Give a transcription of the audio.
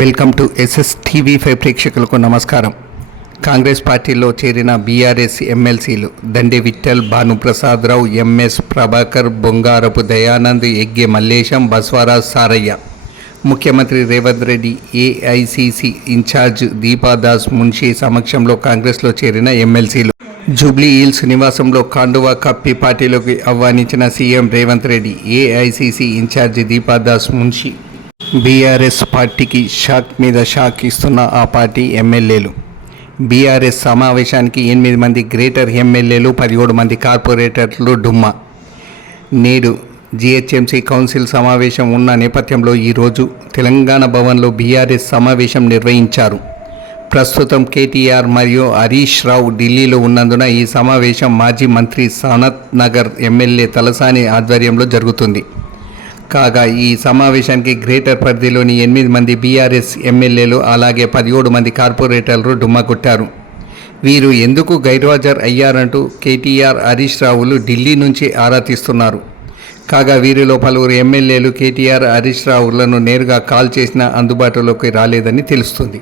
Welcome to SS TV five ప్రేక్షకులకు నమస్కారం. కాంగ్రెస్ పార్టీలో చేరిన బీఆర్ఎస్ ఎమ్మెల్సీలు దండి విఠల్ భానుప్రసాదరావు ఎంఎస్ ప్రభాకర్ బొంగారపు దయానంద్ ఎగ్గే మల్లేశం బస్వరాజ్ సారయ్య. ముఖ్యమంత్రి రేవంత్ రెడ్డి ఏఐసిసి ఇన్ఛార్జ్ దీపాదాస్ మున్షి సమక్షంలో కాంగ్రెస్లో చేరిన ఎమ్మెల్సీలు. జూబ్లీ హిల్స్ నివాసంలో కాండువా కప్పి పార్టీలోకి ఆహ్వానించిన CM Revanth Reddy AICC incharge Deepa Das Munshi BRS పార్టీకి షాక్ మీద షాక్ ఇస్తున్న ఆ పార్టీ ఎమ్మెల్యేలు. బీఆర్ఎస్ సమావేశానికి ఎనిమిది మంది గ్రేటర్ ఎమ్మెల్యేలు పదిహేడు మంది కార్పొరేటర్లు డుమ్మా. నేడు జిహెచ్ఎంసీ కౌన్సిల్ సమావేశం ఉన్న నేపథ్యంలో ఈరోజు తెలంగాణ భవన్లో బీఆర్ఎస్ సమావేశం నిర్వహించారు. ప్రస్తుతం కేటీఆర్ మరియు హరీష్ రావు ఢిల్లీలో ఉన్నందున ఈ సమావేశం మాజీ మంత్రి సనత్ నగర్ ఎమ్మెల్యే తలసాని ఆధ్వర్యంలో జరుగుతుంది. కాగా ఈ సమావేశానికి గ్రేటర్ పరిధిలోని ఎనిమిది మంది బీఆర్ఎస్ ఎమ్మెల్యేలు అలాగే పదిహేడు మంది కార్పొరేటర్లు డుమ్మకొట్టారు వీరు ఎందుకు గైర్హాజర్ అయ్యారంటూ కేటీఆర్ హరీష్ రావులు ఢిల్లీ నుంచి ఆరా తీస్తున్నారు. కాగా వీరిలో పలువురు ఎమ్మెల్యేలు కేటీఆర్ హరీష్ రావులను నేరుగా కాల్ చేసినా అందుబాటులోకి రాలేదని తెలుస్తుంది.